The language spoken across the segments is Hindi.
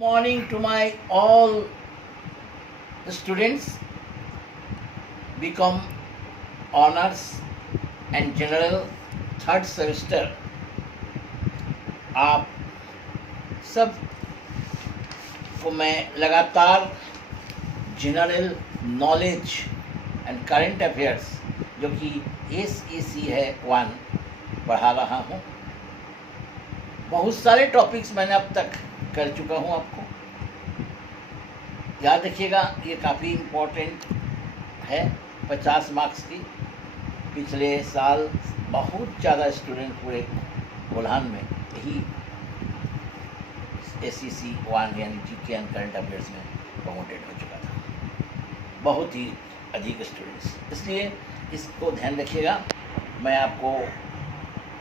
Morning to my all students, BCom Honors and General third semester. आप सब को मैं लगातार general knowledge and current affairs जो कि SEC है 1 पढ़ा रहा हूँ। बहुत सारे टॉपिक्स मैंने अब तक कर चुका हूँ। आपको याद रखिएगा, ये काफ़ी इम्पोर्टेंट है, 50 मार्क्स की। पिछले साल बहुत ज़्यादा स्टूडेंट पूरे कोल्हान में यही SEC 1 यानी GK एंड करंट अफेयर्स में प्रमोटेड हो चुका था, बहुत ही अधिक स्टूडेंट्स। इसलिए इसको ध्यान रखिएगा। मैं आपको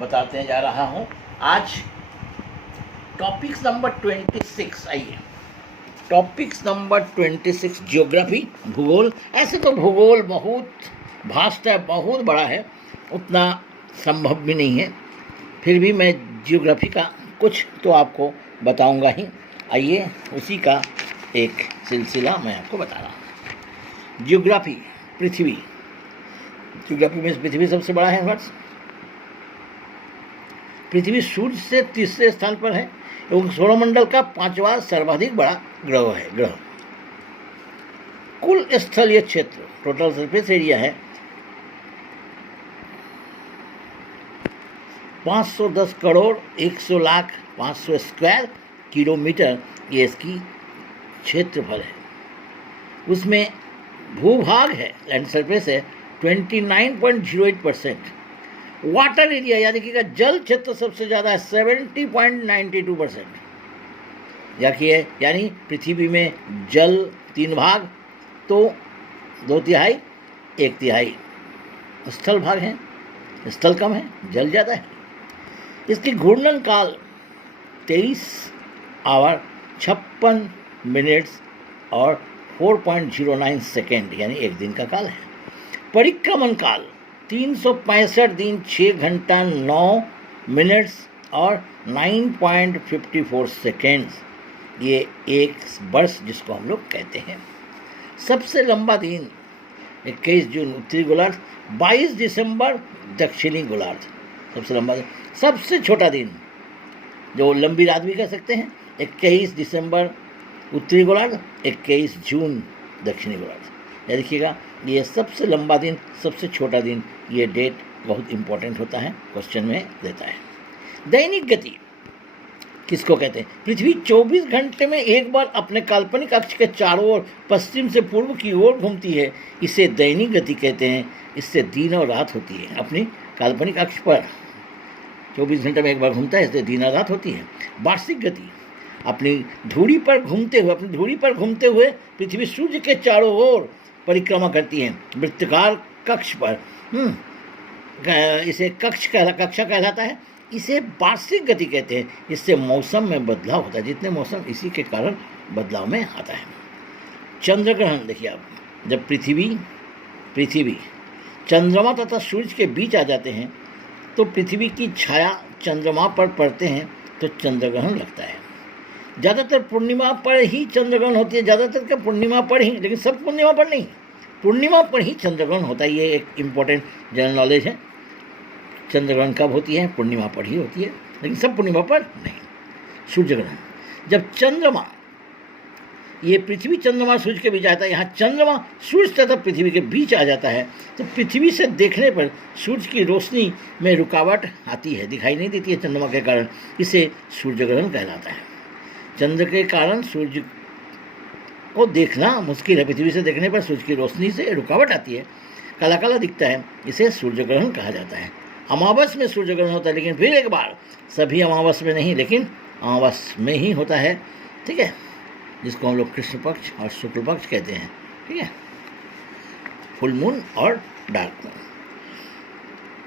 बताते जा रहा हूँ आज टॉपिक्स नंबर 26। आइए, टॉपिक्स नंबर 26 ज्योग्राफी, भूगोल। ऐसे तो भूगोल बहुत भास्ट है, बहुत बड़ा है, उतना संभव भी नहीं है, फिर भी मैं ज्योग्राफी का कुछ तो आपको बताऊंगा ही। आइए, उसी का एक सिलसिला मैं आपको बता रहा हूँ। ज्योग्राफी, पृथ्वी। ज्योग्राफी में पृथ्वी सबसे बड़ा है। वर्ष पृथ्वी सूर्य से तीसरे स्थान पर है एवं सौरमंडल का 5वां सर्वाधिक बड़ा ग्रह है। कुल स्थलीय क्षेत्र, टोटल सरफेस एरिया है 510 करोड़ 100 लाख 500 स्क्वायर किलोमीटर। ये इसकी क्षेत्रफल है। उसमें भूभाग है, लैंड सरफेस है 29.08%। वाटर एरिया याद रखिएगा, जल क्षेत्र सबसे ज़्यादा है 70.92%। देखिए, यानी पृथ्वी में जल 3 भाग तो 2/3 1/3 स्थल भाग हैं। स्थल कम है, जल ज़्यादा है। इसकी घूर्णन काल 23 आवर 56 मिनट्स और 4.09 सेकेंड यानी एक दिन का काल है। परिक्रमण काल 365 दिन 6 घंटा 9 मिनट्स और 9.54 सेकेंड्स, ये एक वर्ष जिसको हम लोग कहते हैं। सबसे लंबा दिन 21 जून उत्तरी गोलार्ध, 22 दिसंबर दक्षिणी गोलार्ध, सबसे लंबा दिन। सबसे छोटा दिन जो लंबी रात भी कह सकते हैं, 21 दिसंबर उत्तरी गोलार्ध, 21 जून दक्षिणी गोलार्ध। याद रखिएगा, ये सबसे लंबा दिन, सबसे छोटा दिन, ये डेट बहुत इंपॉर्टेंट होता है, क्वेश्चन में देता है। दैनिक गति किसको कहते हैं? पृथ्वी 24 घंटे में एक बार अपने काल्पनिक अक्ष के चारों ओर पश्चिम से पूर्व की ओर घूमती है, इसे दैनिक गति कहते हैं। इससे दिन और रात होती है। अपनी काल्पनिक अक्ष पर 24 घंटे में एक बार घूमता है, इससे दिन और रात होती है। वार्षिक गति, अपनी धुरी पर घूमते हुए पृथ्वी सूर्य के चारों ओर परिक्रमा करती है वृत्ताकार कक्ष पर। इसे कक्षा कहलाता है। इसे वार्षिक गति कहते हैं। इससे मौसम में बदलाव होता है, जितने मौसम इसी के कारण बदलाव में आता है। चंद्र ग्रहण देखिए आप, जब पृथ्वी चंद्रमा तथा सूर्य के बीच आ जाते हैं तो पृथ्वी की छाया चंद्रमा पर पड़ते हैं तो चंद्र ग्रहण लगता है। ज़्यादातर पूर्णिमा पर ही चंद्र ग्रहण होती है, ज़्यादातर क्या पूर्णिमा पर ही, लेकिन सब पूर्णिमा पर नहीं, पूर्णिमा पर ही चंद्र ग्रहण होता है। ये एक इम्पोर्टेंट जनरल नॉलेज है। चंद्र ग्रहण कब होती है? पूर्णिमा पर ही होती है, लेकिन सब पूर्णिमा पर नहीं। सूर्य ग्रहण, जब चंद्रमा, ये पृथ्वी चंद्रमा सूर्य के बीच आता है, यहाँ चंद्रमा सूर्य तथा पृथ्वी के बीच आ जाता है तो पृथ्वी से देखने पर सूर्य की रोशनी में रुकावट आती है, दिखाई नहीं देती है चंद्रमा के कारण, इसे सूर्य ग्रहण कहलाता है। चंद्र के कारण सूर्य को देखना मुश्किल है, पृथ्वी से देखने पर सूर्य की रोशनी से रुकावट आती है, काला काला दिखता है, इसे सूर्य ग्रहण कहा जाता है। अमावस में सूर्य ग्रहण होता है, लेकिन फिर एक बार सभी अमावस में नहीं, लेकिन अमावस में ही होता है, ठीक है, जिसको हम लोग कृष्ण पक्ष और शुक्ल पक्ष कहते हैं, ठीक है, फुल मून और डार्क मून।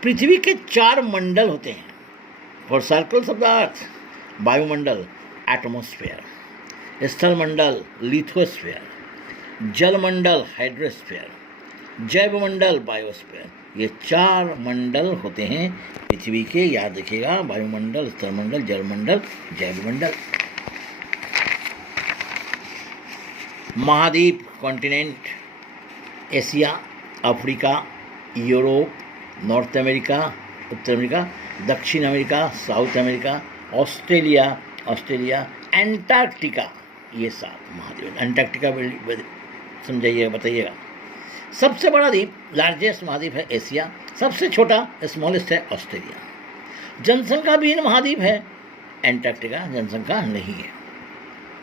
पृथ्वी के 4 मंडल होते हैं for circles of the earth. वायुमंडल एटमॉस्फेयर, स्थल मंडल लिथोस्फेयर, जलमंडल हाइड्रोस्फेयर, जैवमंडल बायोस्फीयर। ये 4 मंडल होते हैं पृथ्वी के, याद रखिएगा, वायुमंडल, स्थलमंडल, जलमंडल, जैवमंडल। महाद्वीप continent, Asia, Africa, Europe, North America, उत्तर अमेरिका, दक्षिण America, South America, Australia, Antarctica, ये 7 महाद्वीप। एंटार्क्टिका समझाइएगा, बताइएगा। सबसे बड़ा द्वीप, लार्जेस्ट महाद्वीप है एशिया, सबसे छोटा स्मॉलेस्ट है ऑस्ट्रेलिया। जनसंख्या विहीन महाद्वीप है एंटार्क्टिका, जनसंख्या नहीं है।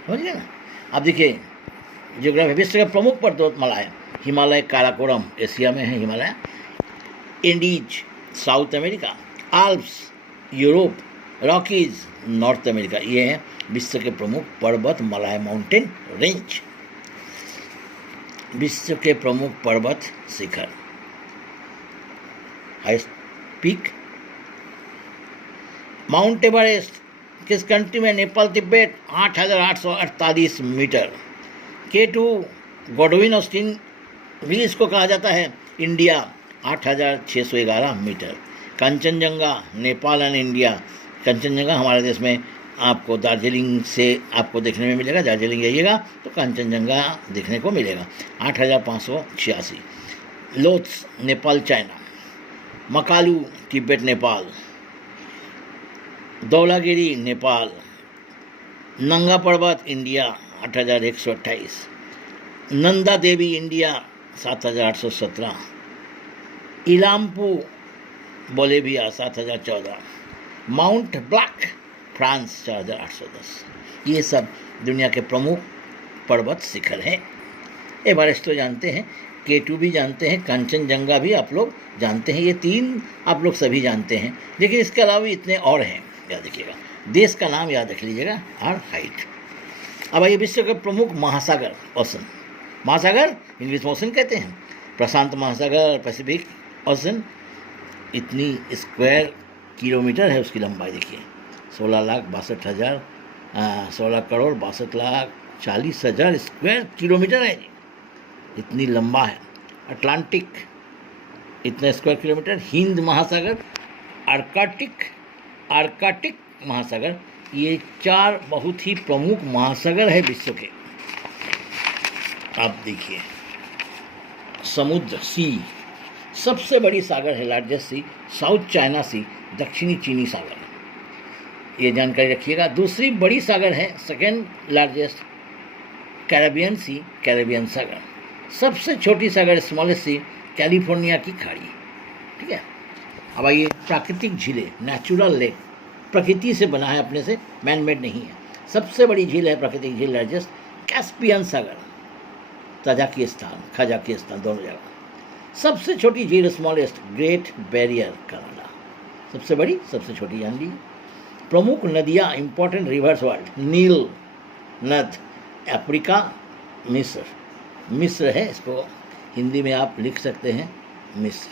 समझ गए ना। अब देखिए जियोग्राफी, विश्व के प्रमुख पर्वतमालाएं, हिमालय काराकोरम एशिया में है Himalaya, Indies south America, Alps Europe, Rockies north America, ये हैं विश्व के प्रमुख पर्वतमालाएं, माउंटेन रेंज। विश्व के प्रमुख पर्वत शिखर, हाईएस्ट पीक माउंट एवरेस्ट किस कंट्री में? Nepal Tibet 8,848 metre. K2 Godwin Austen भी इसको कहा जाता है, India 8,611 metre. Kanchenjunga Nepal and India, Kanchenjunga हमारे देश में आपको दार्जिलिंग से आपको देखने में मिलेगा, दार्जिलिंग जाइएगा तो कंचनजंगा देखने को मिलेगा, 8,586। लोत्स नेपाल चाइना, मकालू तिब्बत नेपाल, धौलागिरी नेपाल, नंगा पर्वत India 8,128, Nanda Devi India 7,817, इलाम्पू Bolivia 7,014, mount black France 4,810। ये सब दुनिया के प्रमुख पर्वत शिखर हैं। एवरेस्ट तो जानते हैं, K2 भी जानते हैं, कंचनजंगा भी आप लोग जानते हैं, ये 3 आप लोग सभी जानते हैं। लेकिन इसके अलावा भी इतने और हैं, याद रखिएगा। देश का नाम याद रख लीजिएगा और हाइट। अब आइए विश्व के प्रमुख महासागर, ओशन। महासागर इंग्लिश में ओशन कहते हैं। प्रशांत महासागर, पैसिफिक ओशन, इतनी स्क्वायर किलोमीटर है उसकी लंबाई, देखिए 16 करोड़ 62,40,000 स्क्वायर किलोमीटर है जी, इतनी लंबा है। अटलांटिक इतने स्क्वायर किलोमीटर। हिंद महासागर, आर्कटिक महासागर, ये 4 बहुत ही प्रमुख महासागर है विश्व के। आप देखिए समुद्र, सी, सबसे बड़ी सागर है लार्जेस्ट सी, साउथ चाइना सी, दक्षिणी चीनी सागर, ये जानकारी रखिएगा। दूसरी बड़ी सागर है, second largest, Caribbean sea, Caribbean सागर। सबसे छोटी सागर, स्मॉलेस्ट सी, कैलिफोर्निया की खाड़ी। ठीक है। अब आइए प्राकृतिक झीलें, नेचुरल लेक, प्रकृति से बना है, अपने से, मैन मेड नहीं है। सबसे बड़ी झील है प्राकृतिक झील लार्जेस्ट, कैस्पियन सागर, तजाकिस्तान, खजाकिस्तान, दोनों जगह। सबसे छोटी झील, स्मॉलेस्ट, ग्रेट बैरियर कनाडा। सबसे बड़ी, सबसे छोटी जान लीजिए। प्रमुख नदियाँ, इंपॉर्टेंट रिवर्स वर्ल्ड, नील नद, अफ्रीका, मिस्र है, इसको हिंदी में आप लिख सकते हैं मिस्र।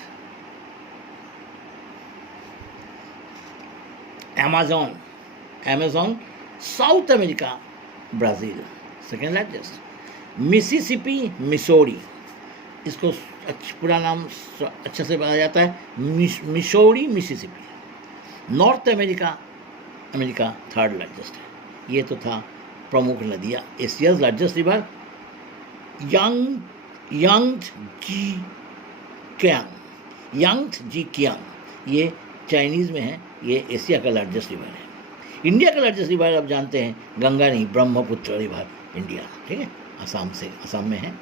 Amazon south America, Brazil, second largest. Mississippi, Missouri, इसको पूरा नाम अच्छे से बताया जाता है, Missouri, Mississippi. North America third largest है। ये तो था प्रमुख नदियाँ। एशियाज लार्जेस्ट रिवर, यांगत्ज़ी-कियांग, ये चाइनीज़ में है, ये एशिया का लार्जेस्ट रिवर है। इंडिया का लार्जेस्ट रिवर आप जानते हैं, गंगा नहीं, ब्रह्मपुत्र रिवर, इंडिया। ठीक है, असम में है।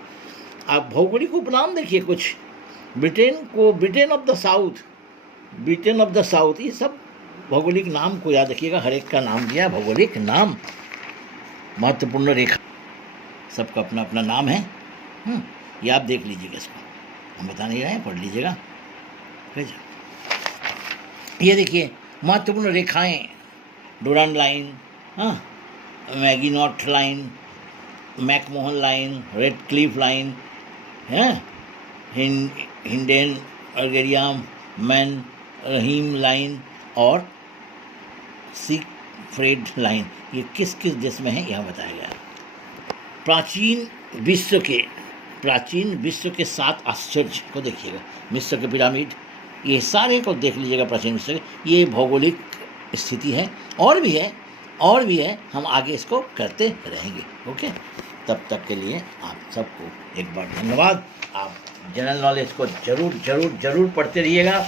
आप भौगोलिक उपनाम देखिए कुछ, ब्रिटेन ऑफ द साउथ, ये सब भौगोलिक नाम को याद रखिएगा। हर एक का नाम दिया, भौगोलिक नाम, महत्वपूर्ण रेखा, सबका अपना अपना नाम है। ये आप देख लीजिएगा, इसको हम बता नहीं रहे हैं, पढ़ लीजिएगा। ये देखिए महत्वपूर्ण रेखाएं, Durand Line, Maginot Line, McMahon Line, Radcliffe Line, हिंडेन अर्गेरियम, मैन रहीम लाइन और सिगफ्रेड लाइन। ये किस किस देश में है यहाँ बताया गया। प्राचीन विश्व के 7 आश्चर्य को देखिएगा, मिस्र के पिरामिड, ये सारे को देख लीजिएगा प्राचीन विश्व के। ये भौगोलिक स्थिति है, और भी है, हम आगे इसको करते रहेंगे। ओके। तब तक के लिए आप सबको एक बार धन्यवाद। आप जनरल नॉलेज को जरूर जरूर जरूर पढ़ते रहिएगा,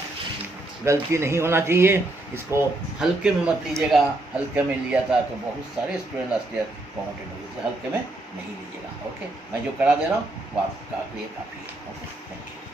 गलती नहीं होना चाहिए। इसको हल्के में मत लीजिएगा, हल्के में लिया था तो बहुत सारे स्टूडेंट लास्ट ईयर प्रमोटेड हो गए, हल्के में नहीं लीजिएगा। ओके, मैं जो करा दे रहा हूँ वो आपका लिए काफ़ी है। Okay, thank you.